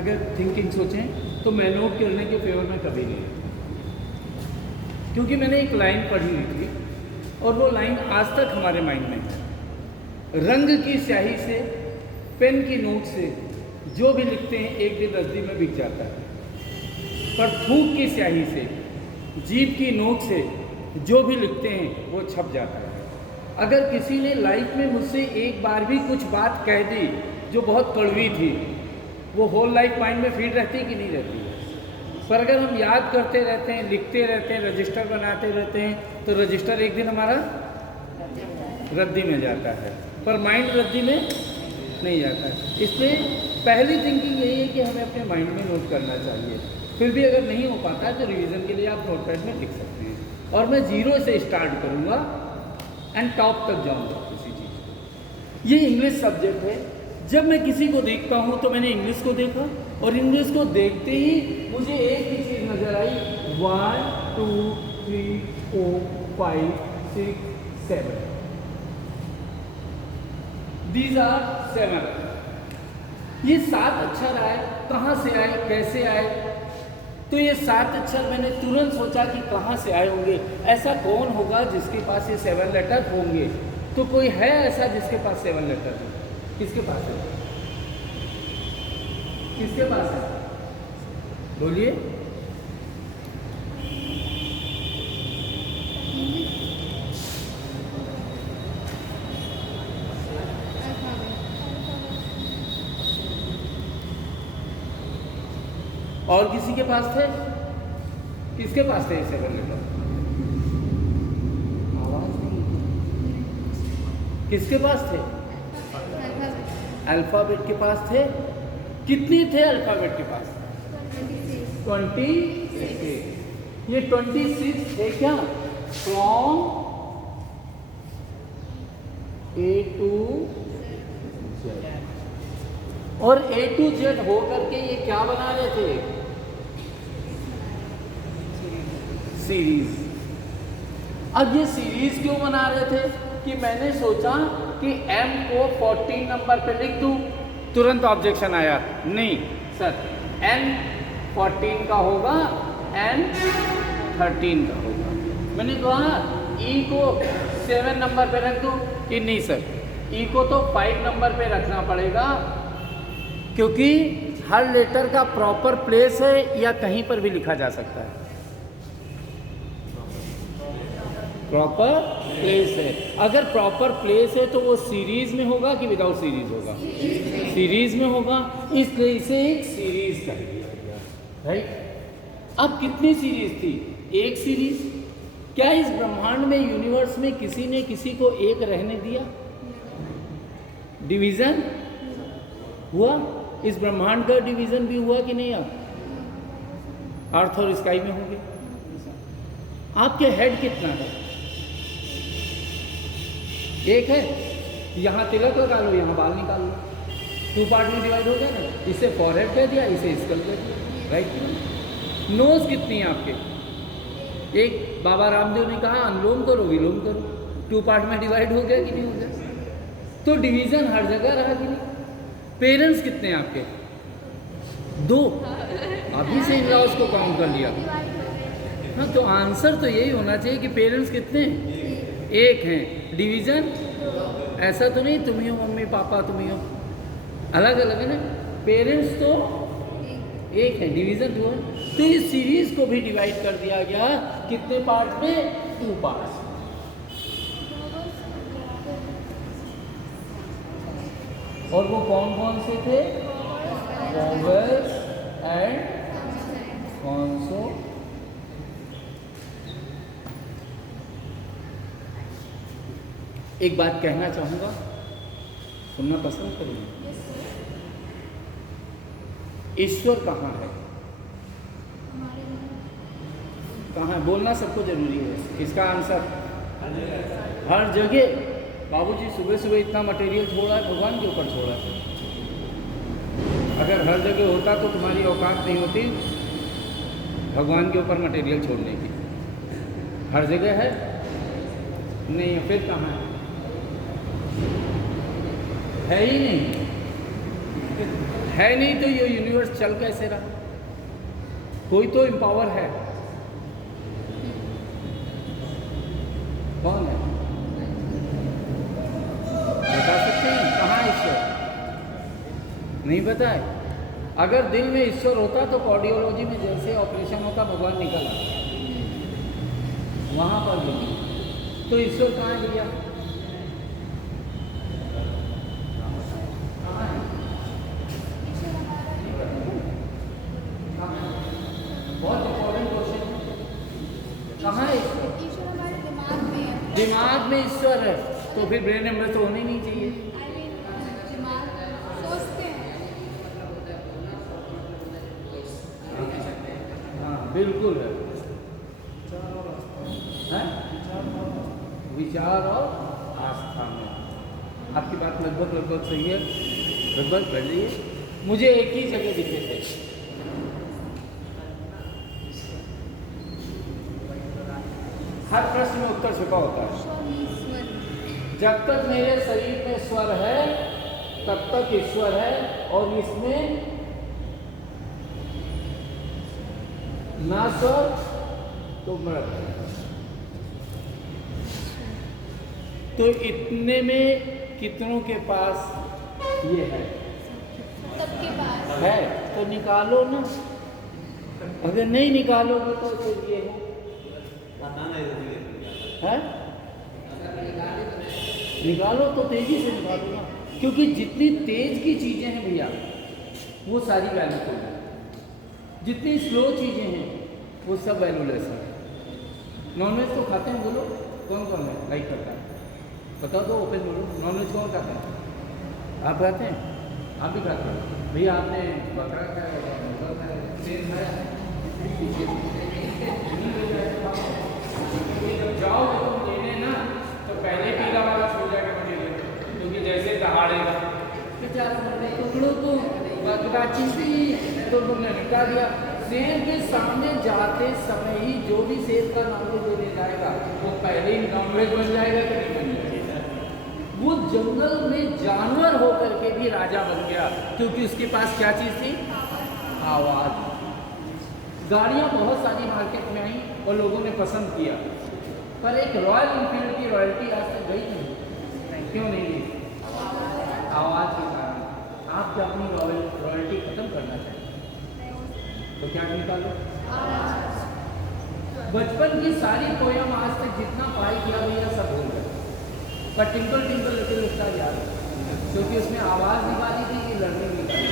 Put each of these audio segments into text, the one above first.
अगर थिंकिंग सोचें तो मैनोट करने के फेवर में कभी नहीं, क्योंकि मैंने एक लाइन पढ़ी हुई थी और वो लाइन आज तक हमारे माइंड में है। रंग की स्याही से, पेन की नोक से जो भी लिखते हैं एक दिन रद्दी में बिक जाता है, पर थूक की स्याही से, जीभ की नोक से जो भी लिखते हैं वो छप जाता है। अगर किसी ने लाइफ में मुझसे एक बार भी कुछ बात कह दी जो बहुत कड़वी थी, वो होल लाइफ माइंड में फीड रहती कि नहीं रहती है। पर अगर हम याद करते रहते हैं, लिखते रहते हैं, रजिस्टर बनाते रहते हैं, तो रजिस्टर एक दिन हमारा रद्दी में जाता है, पर माइंड रद्दी में नहीं जाता है। इसलिए पहली थिंकिंग यही है कि हमें अपने माइंड में नोट करना चाहिए। फिर भी अगर नहीं हो पाता है तो रिवीजन के लिए आप नोटपैड में लिख सकते हैं। और मैं 0 से स्टार्ट करूँगा एंड टॉप तक जाऊँगा किसी चीज़ को। ये इंग्लिश सब्जेक्ट है। जब मैं किसी को देखता हूँ तो मैंने इंग्लिश को देखा, और इंग्लिश को देखते ही मुझे एक ही चीज़ नज़र आई, 1 2 3 4 5 6 7, दीज आर 7। ये 7 अक्षर आए, कहाँ से आए, कैसे आए? तो ये 7 अक्षर मैंने तुरंत सोचा कि कहाँ से आए होंगे, ऐसा कौन होगा जिसके पास ये 7 लेटर होंगे। तो कोई है ऐसा जिसके पास 7 लेटर है? किसके पास है? किसके पास है? बोलिए। और किसी के पास थे? किसके पास थे 7 लेटर? आवाज नहीं। किसके पास थे? अल्फाबेट के पास थे। कितने थे अल्फाबेट के पास? 26। ये 26 थे क्या? From A to Z। और A to Z हो करके ये क्या बना रहे थे? सीरीज। अब ये सीरीज क्यों बना रहे थे? कि मैंने सोचा कि M को 14 नंबर पे लिख दूं। तुरंत ऑब्जेक्शन आया, नहीं सर, N 14 का होगा, N 13 का होगा। मैंने कहा E को 7 नंबर पे रख दूं कि नहीं सर, E को तो 5 नंबर पे रखना पड़ेगा, क्योंकि हर लेटर का प्रॉपर प्लेस है या कहीं पर भी लिखा जा सकता है। प्रॉपर प्लेस है। अगर प्रॉपर प्लेस है तो वो सीरीज में होगा कि विदाउट सीरीज होगा? सीरीज में होगा, इसलिए इसे एक सीरीज कह दिया गया, राइट। अब कितनी सीरीज थी? एक सीरीज। क्या इस ब्रह्मांड में, यूनिवर्स में किसी ने किसी को एक रहने दिया? डिवीजन हुआ? इस ब्रह्मांड का डिवीजन भी हुआ कि नहीं? अब अर्थ और स्काई में होंगे। आपके हेड कितना है? एक है। यहाँ तिलक लगा लो, यहाँ बाल निकाल लो, 2 पार्ट में डिवाइड हो गया ना। इसे फॉरहेड कह दिया, इसे स्कल कह दिया, राइट। नोज कितनी है आपके? एक। बाबा रामदेव ने कहा अनुलोम करो विलोम करो, 2 पार्ट में डिवाइड हो गया कि नहीं हो गया? तो डिवीजन हर जगह रहा कि नहीं? पेरेंट्स कितने हैं आपके? 2। अभी से इन लॉज को काउंट कर लिया। हाँ, तो आंसर तो यही होना चाहिए कि पेरेंट्स कितने हैं? एक हैं। डिवीजन ऐसा तो नहीं तुम ही हो मम्मी पापा, तुम ही हो, अलग अलग है ना। पेरेंट्स तो एक है, डिवीजन 2 है। तो इस सीरीज को भी डिवाइड कर दिया गया कितने पार्ट में? 2 पार्ट। और वो कौन कौन से थे? Vowels and consonants. एक बात कहना चाहूँगा, सुनना पसंद करूँगा। ईश्वर कहाँ है? कहाँ है? बोलना सबको जरूरी है। इसका आंसर हर जगह। बाबूजी सुबह सुबह इतना मटेरियल छोड़ा है, भगवान के ऊपर छोड़ा है। अगर हर जगह होता तो तुम्हारी औकात नहीं होती भगवान के ऊपर मटेरियल छोड़ने की। हर जगह है नहीं है, फिर कहाँ है? है ही नहीं। है नहीं तो ये यूनिवर्स चल कैसे रहा? कोई तो एम्पावर है। कौन है? बता सकते हैं कहाँ ईश्वर? नहीं पता है। अगर दिल में ईश्वर होता तो कार्डियोलॉजी में जैसे ऑपरेशन होता भगवान निकल आता वहाँ पर भी। तो ईश्वर कहाँ गया? बहुत इंपॉर्टेंट क्वेश्चन। कहाँ है ईश्वर? ईश्वर हमारे दिमाग में है। दिमाग में ईश्वर है तो फिर ब्रेन एमएस तो होना ही नहीं चाहिए। दिमाग सोचते हैं। हाँ बिल्कुल है। हैं? विचार और आस्था में। आपकी बात लगभग सही है। लगभग बढ़ रही है। मुझे एक ही जगह दिखे थे। हर प्रश्न में उत्तर छुपा होता है। जब तक मेरे शरीर में स्वर है तब तक ईश्वर है, और इसमें ना स्वर तो मृत। तो इतने में कितनों के पास ये है? सबके पास है तो निकालो ना। अगर नहीं निकालोगे तो फिर ये है? निकालो तो तेजी से निकालो ना, क्योंकि जितनी तेज की चीजें हैं भैया वो सारी वैल्यूफुल है, जितनी स्लो चीजें हैं वो सब वैल्यूलेस है। नॉनवेज तो खाते हैं? बोलो कौन कौन है लाइक करता है? बताओ तो ओपन बोलो। नॉनवेज कौन खाता है? आप खाते हैं? आप भी खाते हैं भैया? आपने बकरा खाया, मुर्गा खाया, शेर खाया? जब जाओगे तुम लेने ना तो पहले पीला वाला सोजा के बने लेते, क्योंकि जैसे दहाड़ेगा टुकड़ों को बकरा चीज़ी तो तुमने निकाल दिया। शेर के सामने जाते समय ही जो भी शेर का नाम लेने जाएगा वो पहले ही नॉनवेज बन जाएगा कि नहीं बन जाएगा? वो जंगल में जानवर होकर के भी राजा बन गया, क्योंकि उसके पास क्या चीज़ थी? आवाज़। गाड़ियाँ बहुत सारी मार्केट में आई और लोगों ने पसंद किया, पर एक रॉयल एनफील्ड की रॉयल्टी आज तक गई नहीं। क्यों नहीं गई? आवाज़ के कारण। आप क्या अपनी रॉयल्टी खत्म करना चाहते तो क्या निकालो? बचपन की सारी पोयम आज तक जितना पाई किया भैया सब भूल गए, पर टिंकल टिंकल लिटिल स्टार याद है, क्योंकि उसमें आवाज़ निकाली थी कि लर्निंग निकाली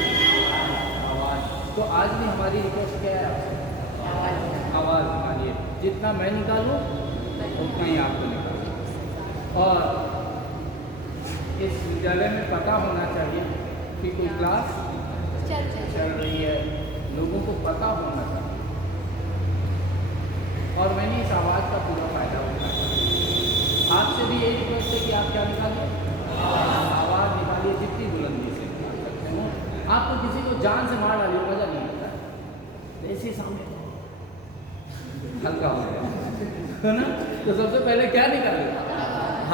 आवाज़। तो आज भी हमारी रिक्वेस्ट क्या है आपसे? आवाज़ निकालिए। जितना मैं निकालूँ उतना ही आपको निकालूँ। और इस विद्यालय में पता होना चाहिए कि कोई क्लास चल रही है, लोगों को पता होना चाहिए। और मैंने इस आवाज़ का पूरा फायदा उठाया। आपसे भी यही रिक्वेस्ट है कि आप क्या निकालिए? आवाज़ निकालिए, जितनी बुलंदी से निकाल सकते हो। आपको किसी को जान से मार डालिए, मजा नहीं आता, ऐसे सामने हल्का हो गया है ना? तो सबसे पहले क्या निकालेगा?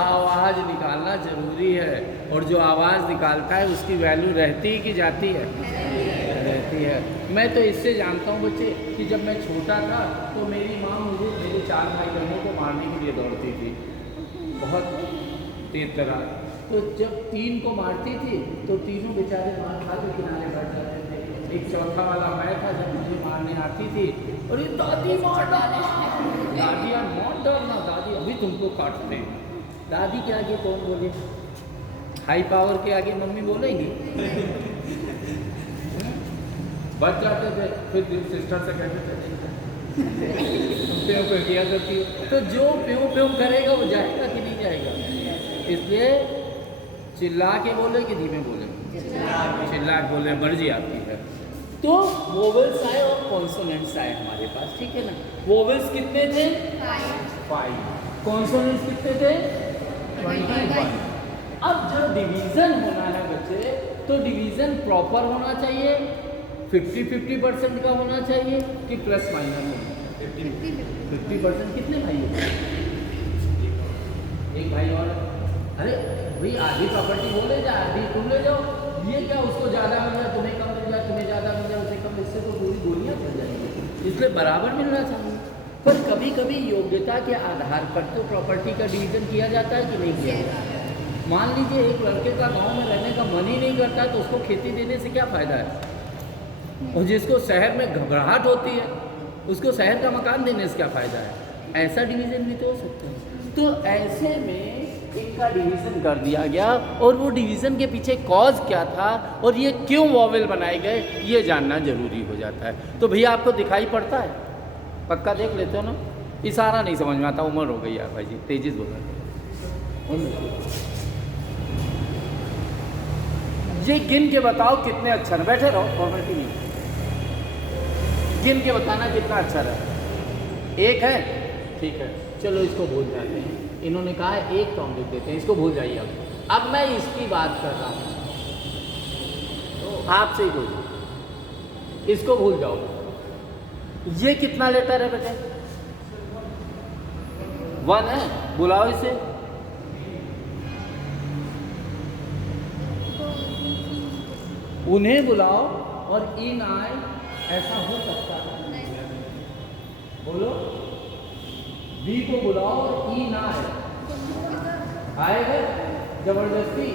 आवाज़ निकालना जरूरी है। और जो आवाज़ निकालता है उसकी वैल्यू रहती है कि जाती है? रहती है। मैं तो इससे जानता हूँ बच्चे कि जब मैं छोटा था तो मेरी माँ मुझे मेरे 4 भाई बहनों को मारने के लिए दौड़ती थी, बहुत तेज तरह। तो जब 3 को मारती थी तो तीनों बेचारे मार खा के किनारे बैठ जाते थे। एक चौथा वाला मैं था, जब मुझे मारने आती थी और ये दादी मार डालना, दादियाँ मार डालना, दादी अभी तुमको काटते हैं। दादी के आगे कौन बोले? हाई पावर के आगे मम्मी बोलेंगी? बच जाते थे। फिर सिस्टर से कहते थे प्यों प्यों किया करती हो। तो जो प्यों प्यों करेगा वो जाएगा कि नहीं जाएगा? इसलिए चिल्ला के बोले कि धीमे बोले? चिल्ला के बोले, मर्जी आपकी है। तो वोवेल्स आए और कॉन्सोनेंट्स आए हमारे पास, ठीक है ना? वोवेल्स कितने थे? 5। कॉन्सोनेंट्स कितने थे? 21। अब जब डिवीज़न होना है बच्चे, तो डिवीज़न प्रॉपर होना चाहिए, 50-50% का होना चाहिए कि प्लस माइनस होना चाहिए? 50%। कितने भाई होते हैं? एक भाई और। अरे भाई आधी प्रॉपर्टी वो ले जाए, आधी तुम ले जाओ, ये क्या उसको ज़्यादा मिल जाए, तुम्हें कम मिल जाए, तुम्हें ज़्यादा मिल जाए, उसे कम, इससे तो पूरी गोलियाँ चल जाएंगी। इसलिए बराबर मिलना चाहिए। पर कभी कभी योग्यता के आधार पर तो प्रॉपर्टी का डिवीज़न किया जाता है कि नहीं किया जाता है। मान लीजिए एक लड़के का गांव में रहने का मन ही नहीं करता, तो उसको खेती देने से क्या फ़ायदा है। और जिसको शहर में घबराहट होती है उसको शहर का मकान देने से क्या फ़ायदा है। ऐसा डिवीज़न भी तो हो सकता है। तो ऐसे में इनका डिवीज़न कर दिया गया, और वो डिवीज़न के पीछे कॉज क्या था और ये क्यों वॉवेल बनाए गए, ये जानना जरूरी हो जाता है। तो भैया आपको दिखाई पड़ता है, पक्का देख लेते हो ना। इशारा नहीं समझ में आता, उम्र हो गई यार भाई जी, तेजी से बोला। ये गिन के बताओ कितने अक्षर, बैठे रहो, फॉर्मेलिटी नहीं, गिन के बताना कितना अक्षर है। एक है, ठीक है, चलो इसको भूल जाते हैं। इन्होंने कहा है एक, तो हम लिख देते हैं, इसको भूल जाइए। अब मैं इसकी बात कर रहा हूँ, आपसे ही बोलिए, इसको भूल जाओ। ये कितना लेटर है बेटे? 1 है, बुलाओ इसे। उन्हें बुलाओ और इन आए, ऐसा हो सकता है? बोलो। बी को बुलाओ और ई ना आए, आएगा जबरदस्ती?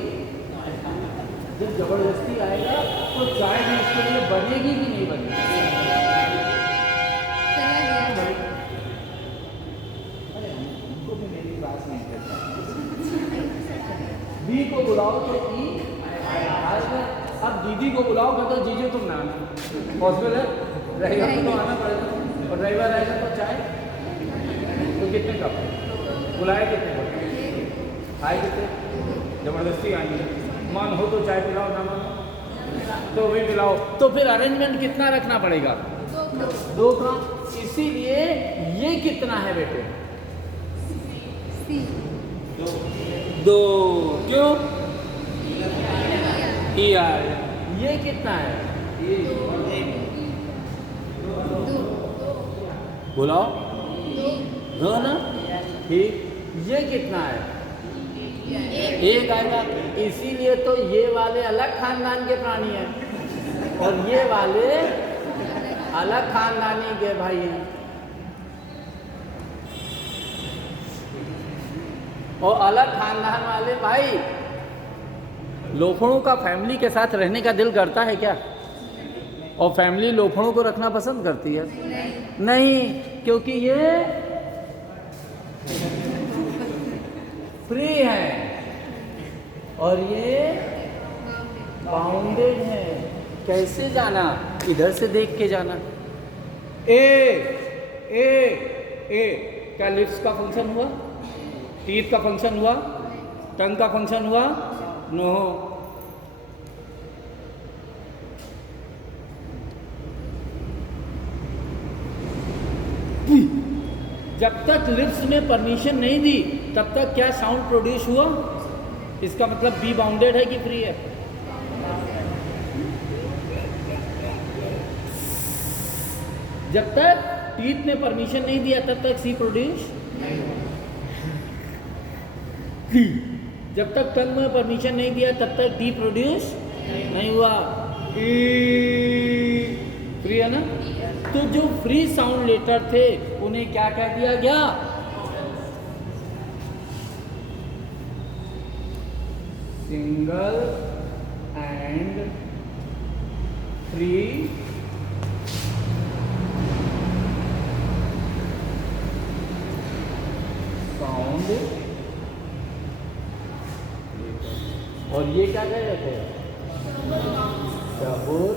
जब जबरदस्ती आएगा तो चाय भी इसके लिए बनेगी कि नहीं बनेगी? अरे उनको भी मेरी क्लास नहीं करता। बी को बुलाओ तो ई आएगा। अब दीदी को बुलाओ, कहते जीजू तुम ना आना, पॉसिबल है? रविवार तो आना पड़ेगा, और रविवार आएगा तो चाय तो कितने कप बुलाए, कितने कप आए, कितने जबरदस्ती आएंगे। मन हो तो चाय पिलाओ, ना मानो तो भी पिलाओ। तो फिर अरेंजमेंट कितना रखना पड़ेगा? 2 का। इसीलिए ये कितना है बेटे? 2। क्यों? ये कितना है? बुलाओ, 2 ना, ठीक। ये कितना है? 1 आएगा। इसीलिए तो ये वाले अलग खानदान के प्राणी हैं और ये वाले अलग खानदानी के भाई हैं। और अलग खानदान वाले भाई, लोफड़ों का फैमिली के साथ रहने का दिल करता है क्या? और फैमिली लोफड़ों को रखना पसंद करती है? नहीं, क्योंकि ये फ्री है और ये बाउंडेड है। कैसे जाना? इधर से देख के जाना। ए ए ए, क्या लिप्स का फंक्शन हुआ? टीथ का फंक्शन हुआ? टंग का फंक्शन हुआ? नो। जब तक लिप्स ने परमिशन नहीं दी तब तक क्या साउंड प्रोड्यूस हुआ? इसका मतलब बी बाउंडेड है कि फ्री है? जब तक टीथ ने परमिशन नहीं दिया तब तक सी प्रोड्यूस डी। जब तक टंग में परमिशन नहीं दिया तब तक डी प्रोड्यूस नहीं हुआ। फ्री है ना? तो जो फ्री साउंड लेटर थे उन्हें क्या कह दिया गया? Single and free sound. और ये क्या कह रहे थे? शहुर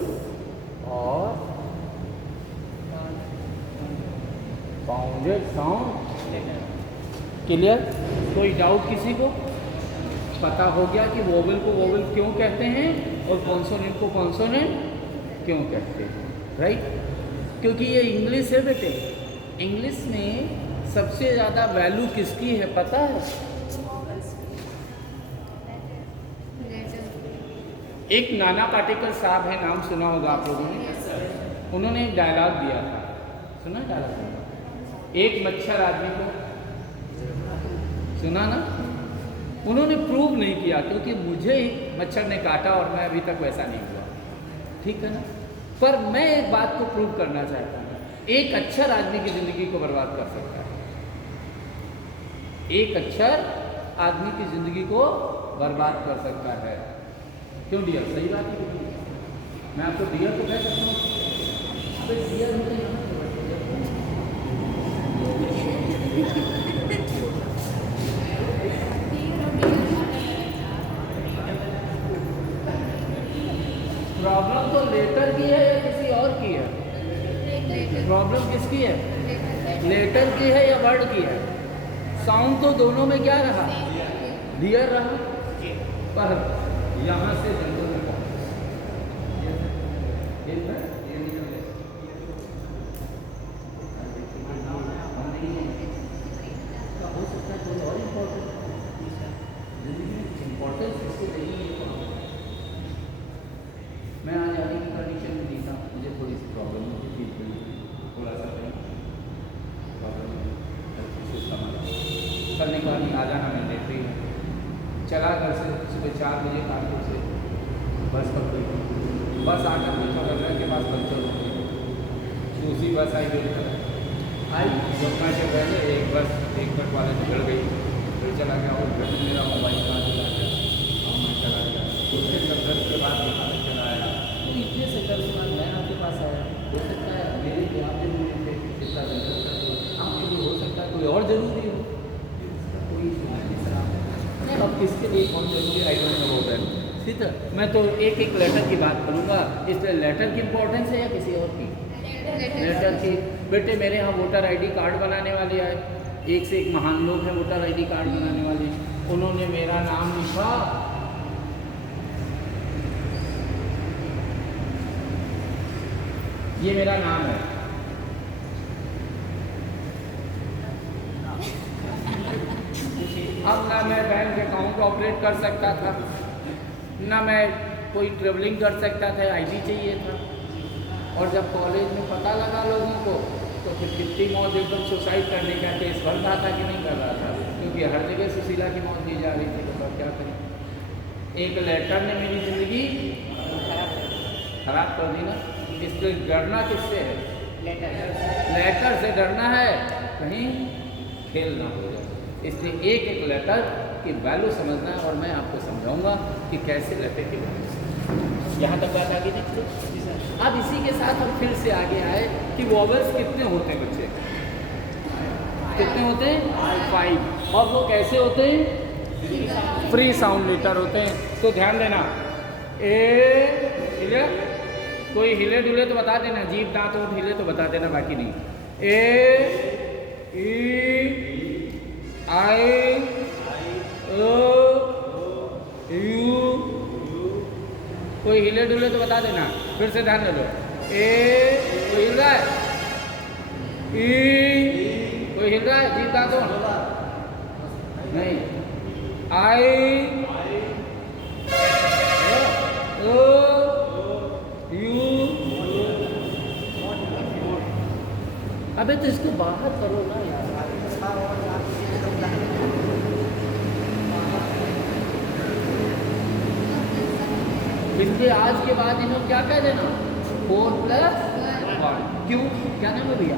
और बाउंडेड साउंड। क्लियर? कोई डाउट किसी को? पता हो गया कि वोवेल को वोवेल क्यों कहते हैं और कॉन्सोनेंट को कॉन्सोनेंट क्यों कहते हैं, राइट? क्योंकि ये इंग्लिश है बेटे। इंग्लिश में सबसे ज़्यादा वैल्यू किसकी है पता है? एक नाना पाटेकर साहब है, नाम सुना होगा आप लोगों ने। उन्होंने एक डायलॉग दिया था, सुना डायलॉग? एक मच्छर आदमी को, सुना ना? उन्होंने प्रूव नहीं किया क्योंकि मच्छर ने काटा और मैं अभी तक वैसा नहीं हुआ, ठीक है ना। पर मैं एक बात को प्रूव करना चाहता हूँ, एक अक्षर आदमी की ज़िंदगी को बर्बाद कर सकता है। एक अक्षर आदमी की ज़िंदगी को बर्बाद कर सकता है। क्यों डियर? सही बात है। मैं आपको डियर तो कह सकता हूँ, अबे डियर होते हैं ना। प्रॉब्लम तो लेटर की है या किसी और की है? प्रॉब्लम किसकी है? लेटर की है या वर्ड की है? साउंड तो दोनों में क्या रहा? डियर रहा, पर यहाँ से जंगल में हो सकता है कोई और इम्पोर्टेंस इसको देगी। मैं आज आने की कंडीशन में नहीं था, मुझे थोड़ी सी प्रॉब्लम होती थी, थोड़ा सा प्रॉब्लम करने के बाद नहीं आ जाना, मैं लेट ही चला घर से सुबह 4 बजे कानपुर से बस पकड़ी। बस आकर के चौधरी के पास पंचर हो गई, दूसरी बस आई रुकना के पहले एक बस वाले से चढ़ गई, फिर चला गया और घर में मेरा मोबाइल कहाँ चला गया और मैं चला गया। उसके दर्द के बाद यहाँ तक चला आया, तो इतने से दर्द के बाद मैं आपके पास आया। हो सकता है मेरे लिए आप जरूरी थे, इतना दर्द आपके लिए हो सकता है कोई और ज़रूरी हो, कोई नहीं। अब किसके लिए कौन जरूरी I don't know about that, ठीक है। मैं तो एक एक लेटर की बात करूँगा, इसलिए लेटर की इम्पोर्टेंस है या किसी और की? लेटर की। बेटे मेरे यहाँ वोटर आईडी कार्ड बनाने वाले आए, एक से एक महान लोग हैं वोटर आईडी कार्ड बनाने वाले। उन्होंने मेरा नाम लिखा, ये मेरा नाम है, अब ना मैं बैंक अकाउंट ऑपरेट कर सकता था, ना मैं कोई ट्रेवलिंग कर सकता था, आईडी चाहिए था। और जब कॉलेज में पता लगा लोगों को, तो फिर कितनी मौत, एकदम सुसाइड करने का केस बढ़ रहा था कि नहीं कर रहा था, क्योंकि हर जगह सुशीला की मौत दी जा रही थी। तो क्या करें? एक लेटर ने मेरी ज़िंदगी खराब कर दी ना। इसलिए डरना किससे है? लेटर से डरना है, कहीं खेल ना हो जाए। इसलिए एक एक लेटर की वैल्यू समझना है, और मैं आपको समझाऊंगा कि कैसे लेटर की वैल्यू। यहाँ तक बात आगे निकली। अब इसी के साथ हम फिर से आगे आए कि वॉवल्स कितने होते हैं बच्चे? कितने होते हैं? 5। और वो कैसे होते हैं? फ्री साउंड लेटर होते हैं। तो ध्यान देना, ए हिले, कोई हिले डुले तो बता देना, जीभ दांत ऊँट हिले तो बता देना, बाकी नहीं। ए ई आई ओ यू, कोई हिले डुले तो बता देना। फिर से ध्यान दे लो, ए कोई हिल रहा है, ई कोई हिल रहा है, जीभ दांत नहीं, आई ओ यू। अबे तो इसको बाहर करो ना यार। इसलिए आज के बाद इन्होंने क्या कह देना, 4+1। क्यों? क्या नाम है भैया?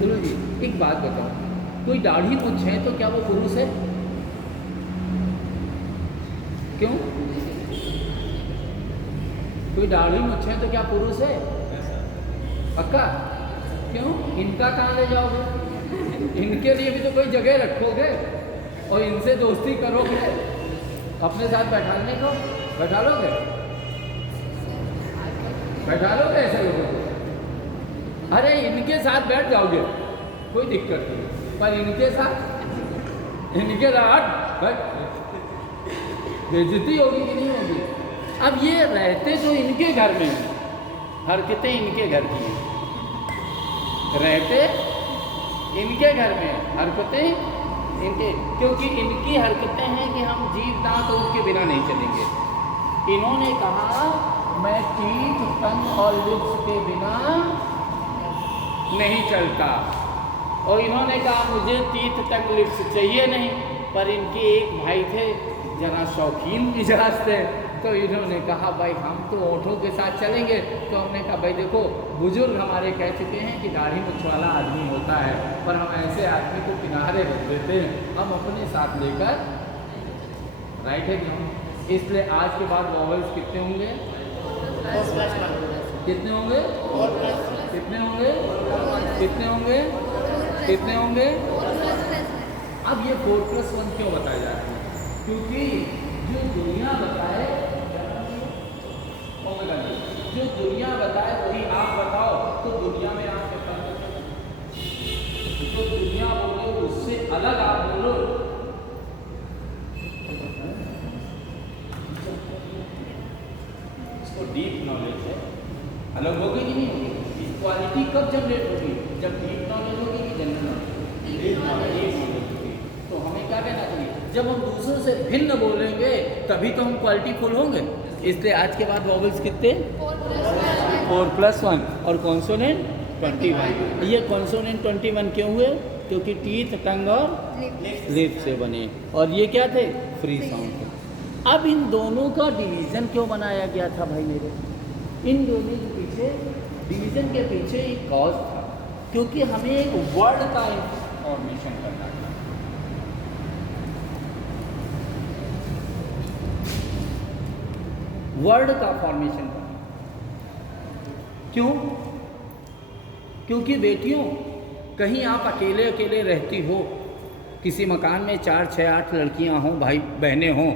चलो जी, एक बात बताओ, कोई दाढ़ी मूंछ है तो क्या वो पुरुष है? क्यों? कोई दाढ़ी मूंछ है तो क्या पुरुष है? पक्का? क्यों? इनका कहाँ ले जाओगे? इनके लिए भी तो कोई जगह रखोगे और इनसे दोस्ती करोगे, अपने साथ बैठाने को बैठा लोगे? बैठा लोगे ऐसे लोगों को? अरे इनके साथ बैठ जाओगे, कोई दिक्कत नहीं, पर इनके साथ, इनके साथ बेइज्जती होगी कि नहीं होगी? अब ये रहते तो इनके घर में, हरकतें इनके घर की हैं, रहते इनके घर में, हरकतें इनके, क्योंकि इनकी हरकतें हैं कि हम जीभ दांत उनके बिना नहीं चलेंगे। इन्होंने कहा मैं टीथ, टंग और लिप्स के बिना नहीं चलता। और इन्होंने कहा मुझे तीर्थ तक लिफ्ट चाहिए नहीं, पर इनके एक भाई थे जरा शौकीन मिजाज थे, तो इन्होंने कहा भाई हम तो ओठों के साथ चलेंगे। तो हमने कहा भाई देखो बुजुर्ग हमारे कह चुके हैं कि दाढ़ी मुछ वाला आदमी होता है, पर हम ऐसे आदमी को किनारे रख देते हैं, हम अपने साथ लेकर राइट है कि इसलिए आज के बाद वॉवल्स कितने होंगे? कितने होंगे? कितने होंगे? कितने होंगे? कितने होंगे? अब ये 4+1 क्यों बताया जा रहा है? क्योंकि जो दुनिया बताए जो दुनिया बताए वही आप बताओ, तो दुनिया में आपके फर्क, जो दुनिया बोले उससे अलग आप बोलो। इसको डीप नॉलेज है, अलग होगी कि नहीं होगी? इक्वालिटी कब जनरेट होगी? जब डीप नॉलेज होगी कि जनरल नॉलेज? डीप नॉलेज होगी। तो हमें क्या कहना चाहिए? जब हम दूसरों से भिन्न बोलेंगे तभी तो हम क्वालिटी फुल होंगे। इसलिए आज के बाद वॉवल्स कितने? 4+1 और कॉन्सोनेंट 21। ये कॉन्सोनेंट 21 क्यों हुए? क्योंकि टीथ, टंग और लिप से बने, और ये क्या थे? फ्री साउंड थे। अब इन दोनों का डिवीज़न क्यों बनाया गया था भाई मेरे? इन दोनों के पीछे डिवीज़न के पीछे एक कॉज था, क्योंकि हमें एक वर्ड का इंफॉर्मेशन करना था। वर्ड का फॉर्मेशन करना। क्यों? क्योंकि बेटियों कहीं आप अकेले अकेले रहती हो, किसी मकान में 4, 6, 8 लड़कियां हों, भाई बहनें हों,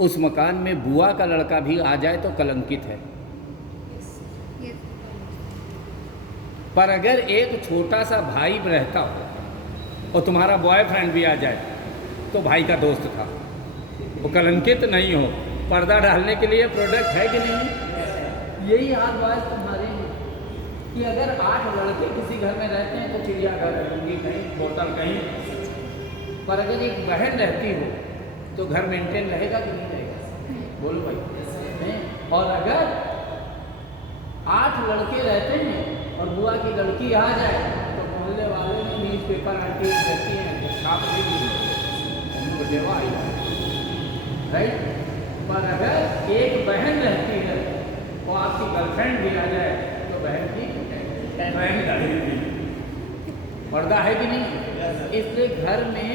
उस मकान में बुआ का लड़का भी आ जाए तो कलंकित है। पर अगर एक छोटा सा भाई रहता हो और तुम्हारा बॉयफ्रेंड भी आ जाए तो भाई का दोस्त था, वो कलंकित नहीं हो। पर्दा डालने के लिए प्रोडक्ट है कि नहीं? यही हाल बात तुम्हारे कि अगर 8 लड़के किसी घर में रहते हैं तो चिड़ियाघर रहूँगी कहीं, होटल कहीं, पर अगर एक बहन रहती हो तो घर मेंटेन रहेगा कि नहीं रहेगा? बोलो भाई। और अगर 8 लड़के रहते हैं और बुआ की लड़की आ जाए तो मोहल्ले वाले में न्यूज़पेपर आर्टिकल रहती हैं, छाप देगी, राइट। पर अगर एक बहन रहती है और आपकी गर्लफ्रेंड भी आ जाए तो बहन की पर्दा है कि नहीं? इसलिए घर में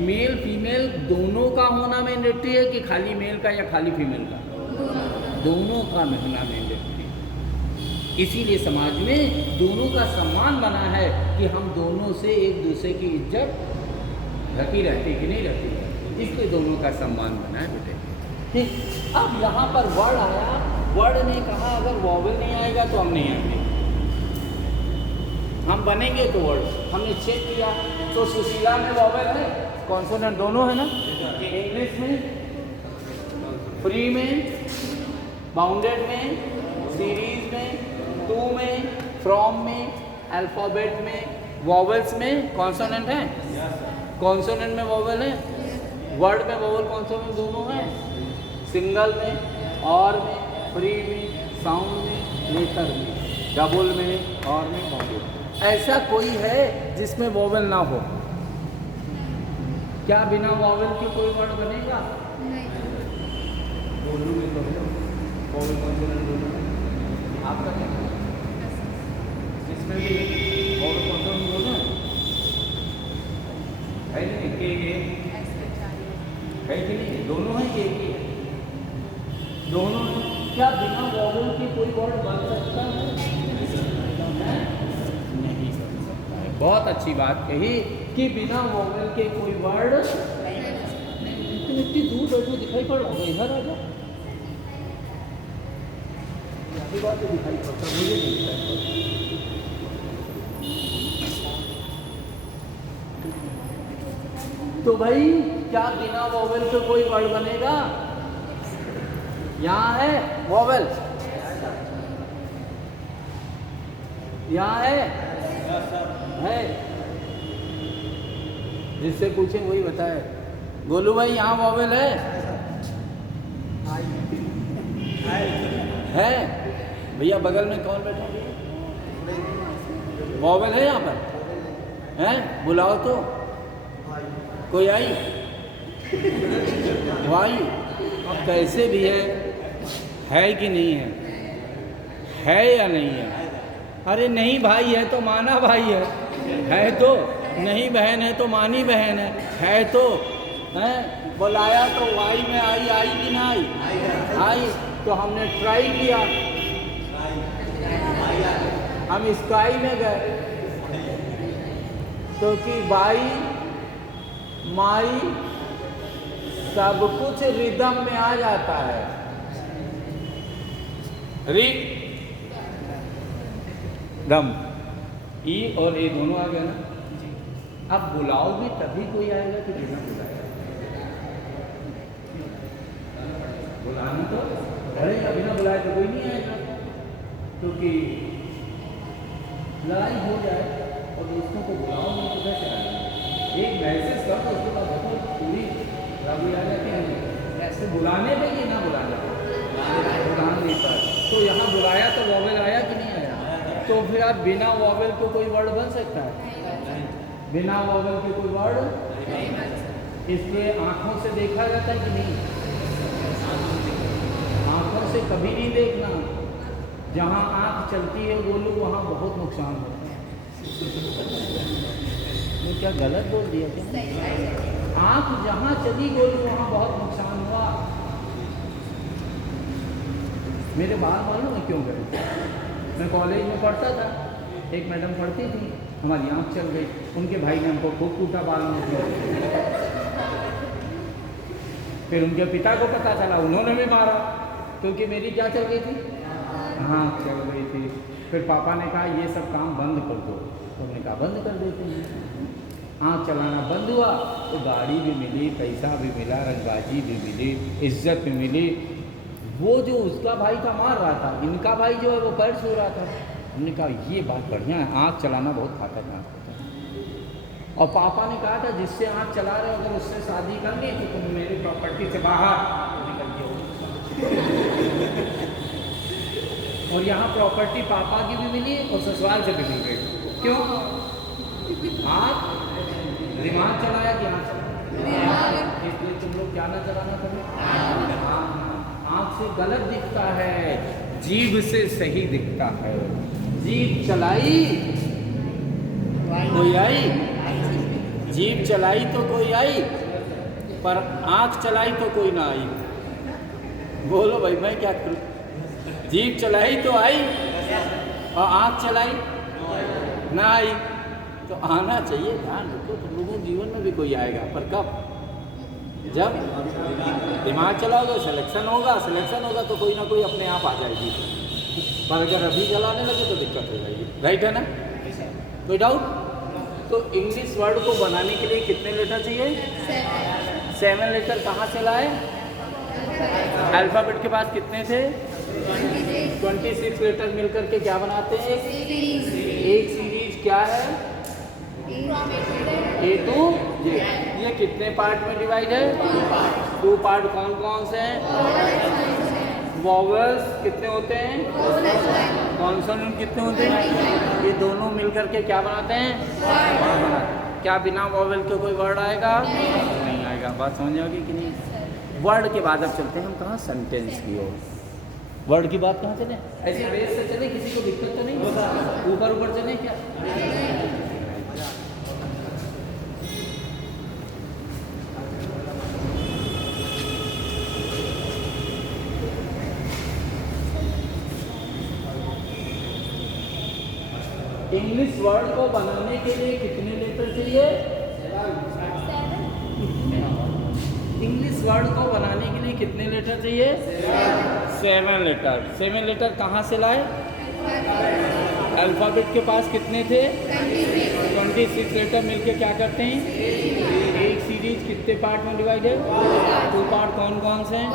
मेल फीमेल दोनों का होना मैंडेटरी है कि खाली मेल का या खाली फीमेल का? दोनों का होना मैंडेटरी। इसीलिए समाज में दोनों का सम्मान बना है कि हम दोनों से एक दूसरे की इज्जत ढकी रहती कि नहीं रहती, इसलिए दोनों का सम्मान बना है बेटे। ठीक। अब यहाँ पर वर्ड आया, वर्ड ने कहा अगर वॉवल नहीं आएगा तो हम नहीं आएंगे, हम बनेंगे तो वर्ड। हमने चेक किया तो सुशीला में वॉवल है, कॉन्सोनेंट दोनों है ना, इंग्लिश में, फ्री में, बाउंडेड में, सीरीज में, टू में, फ्रॉम में, अल्फ़ाबेट में, वॉवल्स में कॉन्सोनेंट है, कॉन्सोनेंट में वॉवल है, वर्ड में वॉवल कॉन्सोनेंट दोनों है, सिंगल में, और में, फ्री में, साउंड में, लेटर में, डबल में, और में, बाउंडेड। ऐसा कोई है जिसमें वॉवल ना हो? क्या बिना वॉवल के कोई वर्ड बनेगा? दोनों में तो वॉवल कॉन्सोनेंट दोनों में। आपका क्या इसमें भी वॉवल कॉन्सोनेंट दोनों है कि नहीं? है कि नहीं? दोनों है कि दोनों है। क्या बिना वॉवल के कोई वर्ड बन सकता है? नहीं बन सकता है। बहुत अच्छी बात कही कि बिना वॉवल के कोई वर्ड नहीं। तुम इतनी दूर बैठो दिखाई पड़ रहा होगा, इधर आ जाओ। बात तो दिखाई पड़ता, मुझे नहीं दिखाई पड़ता। तो भाई क्या बिना वॉवल के कोई वर्ड बनेगा? यहाँ है वॉवल, यहाँ है जिससे पूछे वही बताए। गोलू भाई यहाँ वॉवल है भैया? बगल में कौन बैठा? वॉवल है यहाँ पर? हैं? बुलाओ तो कोई आई? वाई? अब कैसे भी है कि नहीं है या नहीं है? अरे नहीं भाई है तो माना भाई है तो नहीं बहन है तो मानी बहन है तो हैं? बुलाया तो वाई में आई कि ना आई तो हमने ट्राई किया, हम स्काई में गए क्योंकि बाई माई सब कुछ रिदम में आ जाता है। री दम ई और ए दोनों आ गए ना। अब बुलाओगे तभी कोई आएगा कि बिना बुलाएगा? बुलाना तो पड़ेगा, बिना बुलाए तो कोई नहीं आएगा। क्योंकि लड़ाई हो जाए और दोस्तों को बुलाओ नहीं तो कैसे आएगा? एक मैसेज कर दो उसके बाद बहुत पूरी बुला जाती है। ऐसे बुलाने पे कि ना बुलाने पे बुला नहीं पाए तो यहाँ बुलाया तो वॉवेल आया कि नहीं आया? तो फिर आप बिना वॉवेल के कोई वर्ड बन सकता है? बिना वॉवेल के कोई वर्ड? इसलिए आँखों से देखा जाता है कि नहीं? आँखों से कभी नहीं देखना। जहाँ आँख चलती है गोलू वहाँ बहुत नुकसान होता है। तो क्या गलत बोल दिया क्या? आँख जहाँ चली गोलू वहाँ बहुत नुकसान हुआ। मेरे बाल मालूम है क्यों गए? मैं कॉलेज में पढ़ता था, एक मैडम पढ़ती थी, हमारी आँख चल गई, उनके भाई ने हमको खूब कूटा बाल में। फिर उनके पिता को पता चला, उन्होंने भी मारा क्योंकि मेरी क्या चल गई थी? हाँ चल गई थी। फिर पापा ने कहा ये सब काम बंद कर दो, तो हमने कहा बंद कर देते हैं। आँख चलाना बंद हुआ तो गाड़ी भी मिली, पैसा भी मिला, रंगबाजी भी मिली, इज्जत भी मिली। वो जो उसका भाई था मार रहा था, इनका भाई जो है वो पैर छू रहा था। हमने कहा ये बात बढ़िया है, आँख चलाना बहुत खतरनाक होता है। और पापा ने कहा था जिससे आँख चला रहे हो अगर उससे शादी कर ली तो तुम मेरी प्रॉपर्टी से बाहर निकल गए। और यहाँ प्रॉपर्टी पापा की भी मिली और ससुराल से भी मिल गई। क्यों? आँख दिमाग चलाया कि आँख चलाया? इसलिए तुम लोग क्या ना चलाना करें? आँख से गलत दिखता है, जीभ से सही दिखता है। जीभ चलाई कोई आई, जीभ चलाई तो कोई आई, पर आँख चलाई तो कोई ना आई। बोलो भाई मैं क्या करूँ? जीभ चलाई तो आई और आँख चलाई ना आई। तो आना चाहिए, ध्यान रखो तुम लोगों के जीवन में भी कोई आएगा, पर कब? जब दिमाग चलाओगे सिलेक्शन होगा तो कोई ना कोई अपने आप आ जाएगी। पर अगर अभी चलाने लगे तो दिक्कत हो जाएगी। राइट है ना? कोई डाउट? तो इंग्लिश वर्ड को बनाने के लिए कितने लेटर चाहिए? 7 लेटर। कहाँ से लाए? अल्फ़ाबेट के पास कितने थे? 26 लेटर मिलकर के क्या बनाते हैं? एक सीरीज क्या है? A to Z। ये कितने पार्ट में डिवाइड है? 2 पार्ट। कौन कौन से हैं? वॉवेल्स कितने होते हैं? कॉन्सोनेंट कितने होते हैं? ये दोनों मिलकर के क्या बनाते हैं? वर्ड बनाते हैं। क्या बिना वॉवेल के कोई वर्ड आएगा? नहीं आएगा। बात समझ आओगी कि नहीं? वर्ड के बाद अब चलते हैं हम कहाँ? सेंटेंस की ओर। वर्ड की बात कहाँ चले? ऐसे बेस से चले, किसी को दिक्कत तो नहीं? ऊपर ऊपर चले क्या? इंग्लिश वर्ड को बनाने के लिए कितने लेटर चाहिए? इंग्लिश वर्ड को बनाने के लिए कितने लेटर चाहिए? 7 लेटर। 7 लेटर कहाँ से लाए? अल्फ़ाबेट के पास कितने थे? 26 लेटर मिलके क्या करते हैं? एक सीरीज कितने पार्ट में डिवाइड है? 2 पार्ट। कौन कौन से हैं?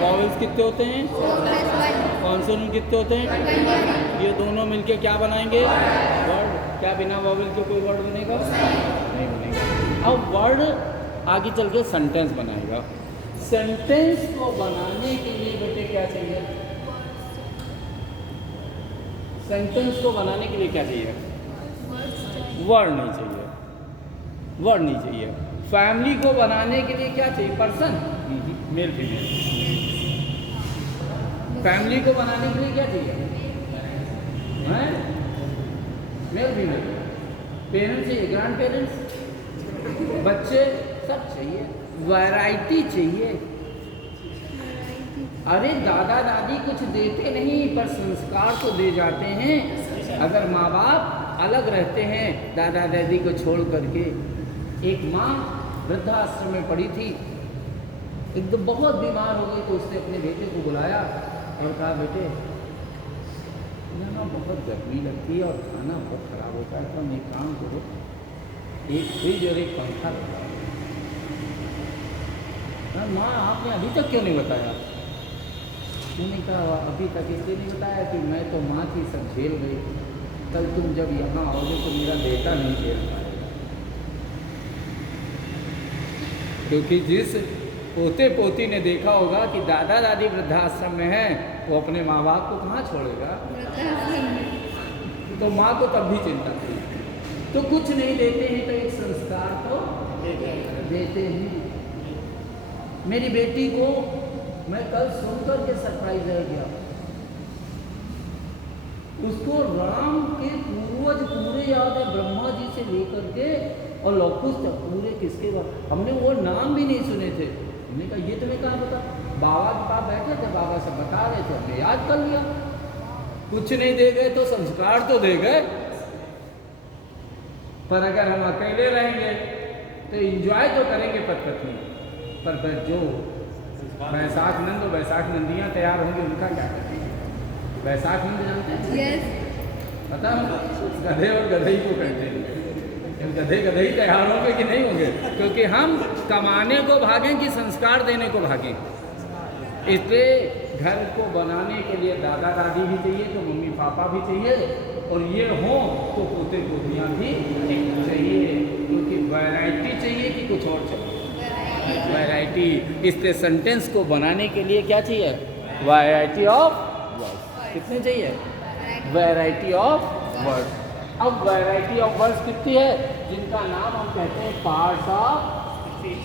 वॉवेल्स कितने होते हैं? कॉन्सोनेंट कितने होते हैं? ये दोनों मिलके क्या बनाएंगे? वर्ड। क्या बिना वॉवेल के कोई वर्ड बनेगा? नहीं बनेगा। अब वर्ड आगे चल के सेंटेंस बनाएगा। सेंटेंस को बनाने के लिए बेटे क्या चाहिए? सेंटेंस को बनाने के लिए क्या चाहिए? वर्ड नहीं चाहिए, वर्ड नहीं चाहिए। फैमिली को बनाने के लिए क्या चाहिए? Person, male female. फैमिली को बनाने के लिए क्या चाहिए? हैं? Male female. पेरेंट्स चाहिए, ग्रैंड पेरेंट्स, बच्चे, सब चाहिए। वैरायटी चाहिए। अरे दादा दादी कुछ देते नहीं पर संस्कार तो दे जाते हैं। अगर माँ बाप अलग रहते हैं दादा दादी को छोड़ करके। एक माँ वृद्धाश्रम में पड़ी थी, एकदम बहुत बीमार हो गई, तो उसने अपने बेटे को बुलाया और कहा, बेटे यहाँ बहुत गर्मी लगती है और खाना बहुत खराब होता है, तो हम एक काम करो, एक फ्रिज और एक पंखा लगाओ। माँ आपने अभी तक क्यों नहीं बताया? मैंने कहा अभी तक इसलिए नहीं बताया कि मैं तो माँ थी, सब झेल गई, कल तुम जब यहाँ आओगे तो मेरा बेटा नहीं झेल पाएगा। क्योंकि जिस पोते पोती ने देखा होगा कि दादा दादी वृद्धाश्रम में हैं, वो अपने माँ बाप को कहाँ छोड़ेगा? तो माँ को तब भी चिंता थी। तो कुछ नहीं देते हैं तो एक संस्कार तो देते हैं। मेरी बेटी को मैं कल सुनकर के सरप्राइज रह गया। उसको राम के पूर्वज पूरे याद है, ब्रह्मा जी से लेकर के और लौकुश तक पूरे किसके बाद। हमने वो नाम भी नहीं सुने थे। हमने कहा ये तुम्हें कहाँ पता? बाबा के पास बैठे थे, बाबा से बता रहे थे, हमने याद कर लिया। कुछ नहीं दे गए तो संस्कार तो दे गए। पर अगर हम अकेले रहेंगे तो एंजॉय तो करेंगे पत्नी, पर जो बैसाख नंद और बैसाख नंदियाँ तैयार होंगी उनका क्या करेंगे? बैसाख नंद जानते हैं? यस। पता है, गधे और गधई को कहते हैं। गधे गधई तैयार होंगे कि नहीं होंगे? क्योंकि हम कमाने को भागें कि संस्कार देने को भागें। इसलिए घर को बनाने के लिए दादा दादी भी चाहिए, तो मम्मी पापा भी चाहिए, और ये हो तो पोते पोतियाँ भी चाहिए। क्योंकि वैरायटी चाहिए कि कुछ और चाहिए? वैरायटी। इसलिए सेंटेंस को बनाने के लिए क्या चाहिए? Variety of words. कितने चाहिए? Variety of words. अब वैरायटी ऑफ वर्ड्स कितनी है? जिनका नाम हम कहते हैं पार्ट्स ऑफ स्पीच।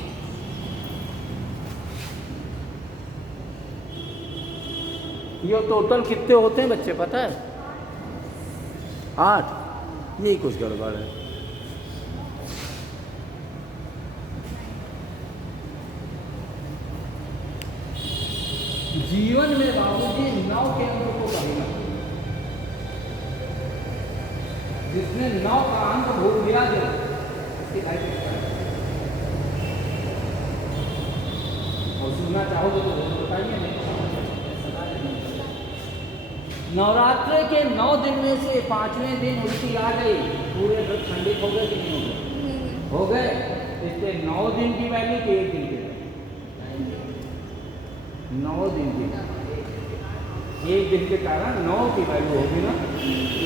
ये टोटल कितने होते हैं बच्चे पता है? 8। यही कुछ गड़बड़ है। जीवन में बाबूजी 9 केंद्रों को पढ़ेगा। जिसने 9 का अंक भूल दिया और सुनना चाहोगे तो बताइए। नहीं नवरात्र के 9 दिन में से 5वें दिन उल्टी आ गई, पूरे व्रत खंडित हो गए कि नहीं हो गए? हो गए। इसलिए 9 दिन की वैल्यू कि 1 दिन की? 9 दिन की। 1 दिन के कारण 9 की वैल्यू होगी ना।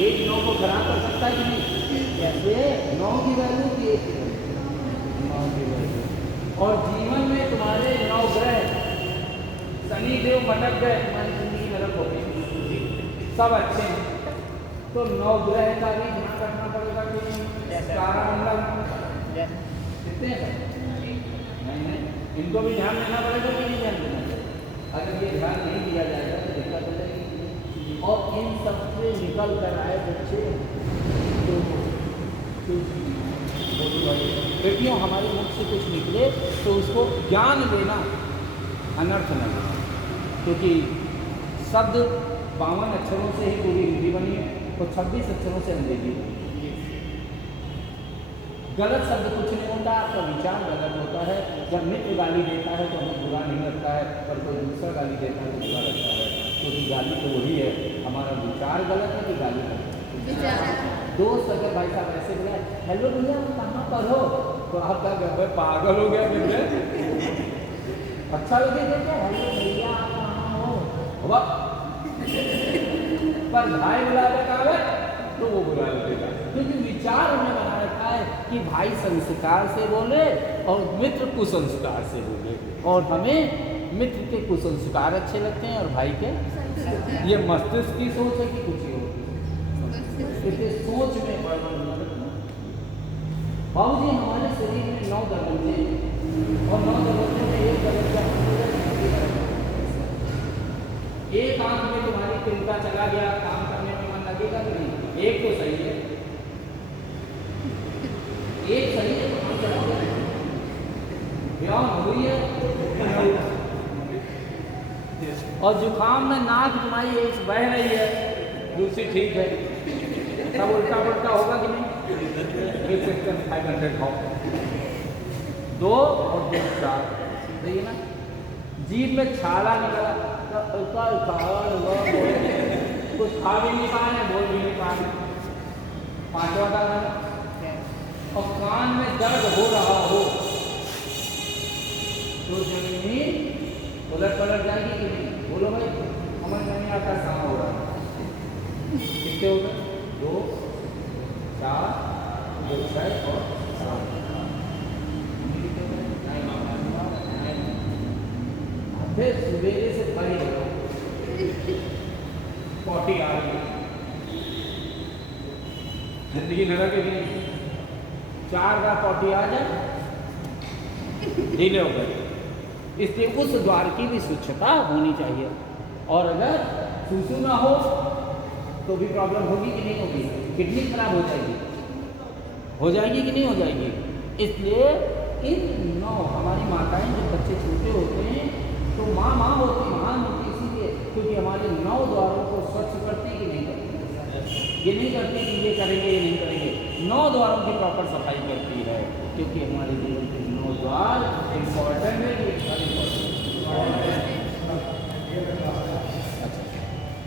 1 9 को खराब कर सकता है कि नहीं? कैसे? 9 की वैल्यू की 1 की वैल्यू, 9 की वैल्यू। और जीवन में तुम्हारे 9 ग्रह, शनि देव मटक गए, तुम्हारी जिंदगी नरक हो गई। सब अच्छे हैं तो 9 ग्रह का भी ध्यान रखना पड़ेगा कि नहीं? तारामंडल कितने हैं? नहीं, इनको भी ध्यान देना पड़ेगा कि नहीं ध्यान देना पड़ेगा? अगर ये ध्यान नहीं दिया जाएगा तो दिक्कत हो जाएगी। और इन सब से निकल कर आए बच्चे तो बेटियों हमारे मुख से कुछ निकले तो उसको ज्ञान देना, अनर्थ न लेना। क्योंकि शब्द 52 अक्षरों से ही पूरी हिंदी बनी है और 26 अक्षरों से अंग्रेजी बनी। गलत शब्द कुछ नहीं होता, आपका विचार गलत होता है। जब मित्र गाली देता है तो हमें बुरा नहीं लगता है, और कोई दूसरा गाली देता है तो बुरा लगता है। क्योंकि गाली तो वही है, हमारा विचार गलत है कि गाली गलत है। दोस्त अगर भाई साहब ऐसे बोला, हेलो भैया आप कहाँ पर हो, तो आप क्या कहते हैं? पागल हो गया भैया। अच्छा लगेगा क्या? हेलो भैया आप कहाँ हो? पर भाई बुलाने का है तो वो बुला लगेगा। क्योंकि विचार हमने बना रखा है कि भाई संस्कार से बोले और मित्र कुसंस्कार से बोले, और हमें मित्र के कुसंस्कार अच्छे लगते हैं और भाई के। ये मस्तिष्क की सोच है कि कुछ ही होती है? इसलिए सोच में बड़ा बाबूजी हमारे शरीर में 9 दरवाजे हैं और 9 दरवाजे में एक दरवाजा एक आंख में तुम्हारी चिंता चला गया, काम करने में मन लगेगा कि नहीं? एक तो सही है, एक सही है तो काम चलाओगे नहीं। व्यायाम हुई है और जुकाम में नाक तुम्हारी एक बह रही है, दूसरी ठीक है, सब उल्टा पुल्टा होगा कि नहीं? 500 खाओ, 2 और 2 4, सही है ना? जीभ में छाला निकला, कुछ खा भी नहीं पाए, बोल भी नहीं पाए, 5वां का और कान में दर्द हो रहा हो तो जमीन उलट पलट जाएगी कि नहीं? बोलो भाई, समझ नहीं आता कहाँ हो रहा है। कितने हो गए? 2 4 2 6 और 7। फिर सवेरे से खड़ी हो, पॉटी आ रही, जिंदगी नरक है कि नहीं? 4 बार पॉटी आ जाए, ढीले हो गए। इसलिए उस द्वार की भी स्वच्छता होनी चाहिए। और अगर सूसू ना हो तो भी प्रॉब्लम होगी कि नहीं होगी? किडनी खराब हो जाएगी, हो जाएगी कि नहीं हो जाएगी? इसलिए इन 9 हमारी माताएं जब बच्चे छोटे होते हैं तो माँ होती, महान होती, इसीलिए क्योंकि हमारे 9 द्वारों को स्वच्छ करती कि नहीं करती? ये नहीं करती कि ये करेंगे ये नहीं करेंगे, 9 द्वारों की प्रॉपर सफाई करती है, क्योंकि हमारे जीवन के 9 द्वार इम्पॉर्टेंट है।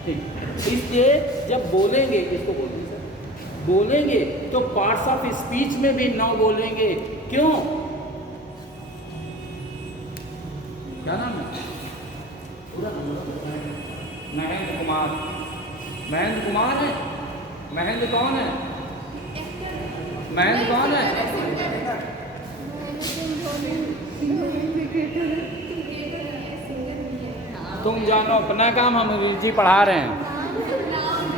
ठीक, इसलिए जब बोलेंगे, इसको बोलेंगे तो पार्ट्स ऑफ स्पीच में भी 9 बोलेंगे। क्यों? क्या नाम है? महेंद्र कुमार। महेंद्र कुमार है? महेंद्र कौन है? महेंद्र कौन है? तुम जानो अपना काम, हम अंग्रेजी पढ़ा रहे हैं।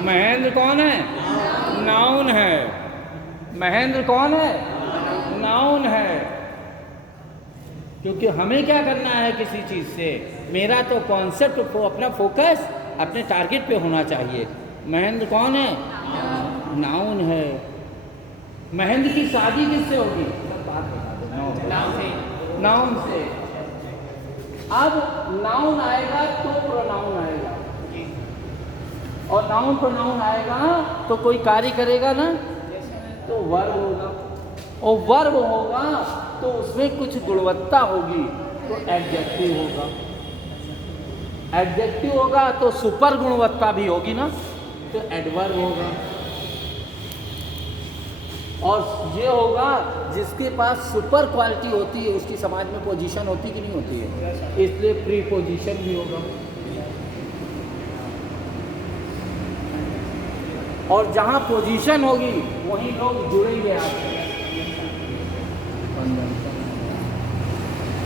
महेंद्र कौन है? नाउन है। महेंद्र कौन है? नाउन है। क्योंकि हमें क्या करना है किसी चीज़ से, मेरा तो कॉन्सेप्ट को अपना फोकस अपने टारगेट पे होना चाहिए। महेंद्र कौन है? नाउन है। महेंद्र की शादी किससे होगी? नाउन से। अब नाउन आएगा तो प्रोनाउन आएगा, और नाउन प्रोनाउन आएगा तो कोई कार्य करेगा ना, तो वर्ब होगा, और वर्ब होगा तो उसमें कुछ गुणवत्ता होगी तो एडजेक्टिव होगा। एडजेक्टिव होगा तो सुपर गुणवत्ता भी होगी ना, तो एडवर्ब होगा। और ये होगा जिसके पास सुपर क्वालिटी होती है उसकी समाज में पोजीशन होती कि नहीं होती है, इसलिए प्रीपोजिशन भी होगा। और जहाँ पोजीशन होगी वहीं लोग जुड़ेंगे आपसे,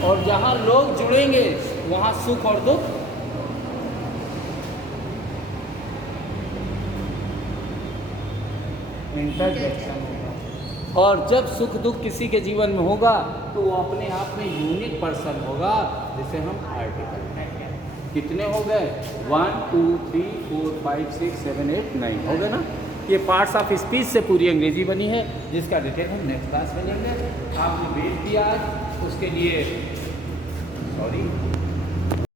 और जहाँ लोग जुड़ेंगे वहाँ सुख और दुख इंटरजेक्शन होगा। और जब सुख दुख किसी के जीवन में होगा तो वो अपने आप में यूनिक पर्सन होगा, जिसे हम आर्टिकल। कितने हो गए? 1 2 3 4 5 6 7 8 9 हो गए ना। ये पार्ट्स ऑफ स्पीच से पूरी अंग्रेजी बनी है, जिसका डिटेल हम नेक्स्ट क्लास में लेंगे। आपने वेट किया आज, उसके लिए सॉरी।